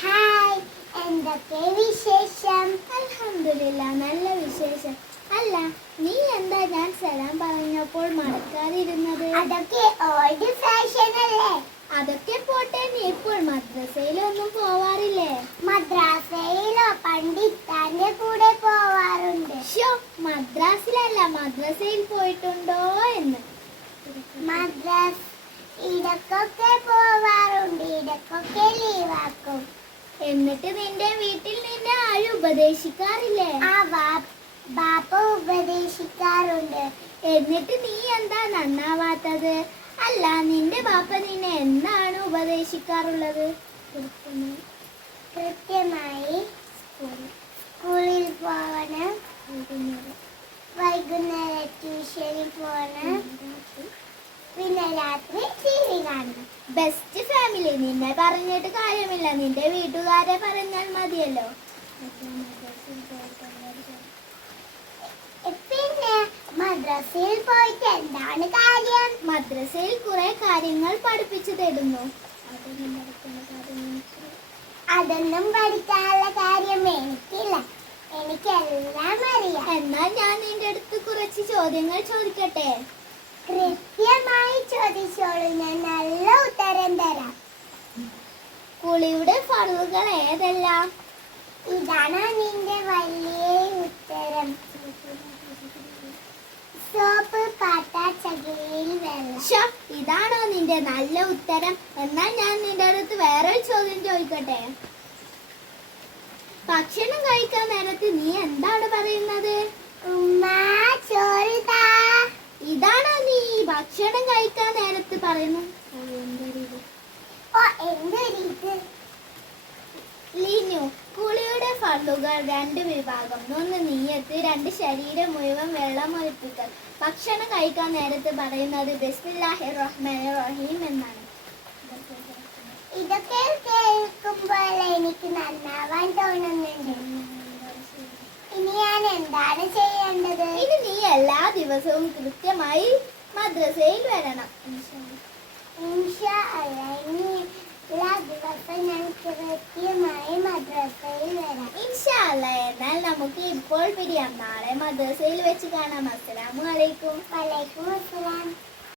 Hi, എന്തൊക്കെ വിശേഷം? അൽഹംദുലില്ലാ, നല്ല വിശേഷം. അല്ല, നീ എന്താ ഞാൻ സലാം പറഞ്ഞപ്പോൾ മറക്കാതിരുന്നത്? അതൊക്കെ ഓൾഡ് ഫാഷൻ അല്ലേ? അതൊക്കെ പോട്ടെ, നീ ഇപ്പോൾ മദ്രസയിലൊന്നും പോവാറില്ലേ? മദ്രസയിലോ? പണ്ടിത്താന്റെ കൂടെ പോവാറുണ്ട്. ഷോ, മദ്രാസിലല്ല, മദ്രസയിൽ പോയിട്ടുണ്ടോ എന്ന്. മദ്രസ് ഇടക്കൊക്കെ പോവാറുണ്ട്, ഇടക്കൊക്കെ ലീവാക്കും. എന്നിട്ട് നിന്റെ വീട്ടിൽ നിന്നെ ആരും ഉപദേശിക്കാറില്ലേ? ബാപ്പ ഉപദേശിക്കാറുണ്ട്. എന്നിട്ട് നീ എന്താ നന്നാവാത്തത്? അല്ല, നിന്റെ ബാപ്പ നിന്നെ എന്താണ് ഉപദേശിക്കാറുള്ളത്? കൃത്യമായി സ്കൂളിൽ പോകണം, വൈകുന്നേരം ട്യൂഷനിൽ പോകണം, പിന്നെ രാത്രി TV കാണണം. Best family. നിന്നെ പറഞ്ഞിട്ട് കാര്യമില്ല, നിന്റെ വീട്ടുകാരെ പറഞ്ഞാൽ മതിയല്ലോ. പിന്നെ മദ്രസയിൽ പോയിട്ട് എന്താണ് കാര്യം? മദ്രസയിൽ കുറെ കാര്യങ്ങൾ പഠിപ്പിച്ചു തരുന്നു. അതൊന്നും പഠിക്കാനുള്ള കാര്യം എനിക്കില്ല, എനിക്കെല്ലാം അറിയാം. എന്നാൽ ഞാൻ നിന്റെ അടുത്ത് കുറച്ച് ചോദ്യങ്ങൾ ചോദിക്കട്ടെ? കൃത്യമായി ചോദിച്ചോളൂ, ഞാൻ നല്ല ഉത്തരം തരാം. കുളിയുടെ ഫർളുകൾ ഏതെല്ലാം? ഇതാണ് നിന്റെ വലിയ ഉത്തരം. സോപ്പ്, പാട്ട, ചകിരിയിൽ വെള്ളം. ഷോ, ഇതാണോ നിന്റെ നല്ല ഉത്തരം? എന്നാൽ ഞാൻ നിന്റെ അടുത്ത് വേറൊരു ചോദ്യം ചോദിക്കട്ടെ? ഭക്ഷണം കഴിക്കാൻ നേരത്ത് നീ എന്താണ് പറയുന്നത്? ഉമ്മ, ചോറ് താ. ഇതാണോ നീ ഭക്ഷണം കഴിക്കാൻ നേരത്ത് പറയുന്നത്? ഓ, എന്തൊരിത്. ലീനു, കുളിയുടെ ഫർളുകൾ 2 വിഭാഗം. 1 നിയ്യത്ത്, 2 ശരീരം മുഴുവൻ വെള്ളം ഒഴിപ്പിക്കൽ. ഭക്ഷണം കഴിക്കാൻ നേരത്ത് പറയുന്നത് ബിസ്മില്ലാഹിർ റഹ്മാനിർ റഹീം എന്നാണ്. ഇതൊക്കെ കേൾക്കുമ്പോൾ എനിക്ക് നന്നാവാൻ തോന്നുന്നുണ്ട്. ഇനി ഞാൻ എന്താണ് ചെയ്യേണ്ടത്? ഇനി നീ എല്ലാ ദിവസവും കൃത്യമായി മദ്രസയിൽ വരണം. ഇൻഷാ അല്ലാഹ്, ഇനി എല്ലാ ദിവസവും ഞാൻ കൃത്യമായി മദ്രസയിൽ വരാം. ഇൻഷാ അല്ലാഹ്. എന്നാൽ നമുക്ക് ഇപ്പോൾ പിരിയാം. നാളെ മദ്രസയിൽ വെച്ച് കാണാം. അസ്സലാമു അലൈക്കും. വലൈക്കും അസ്സലാം.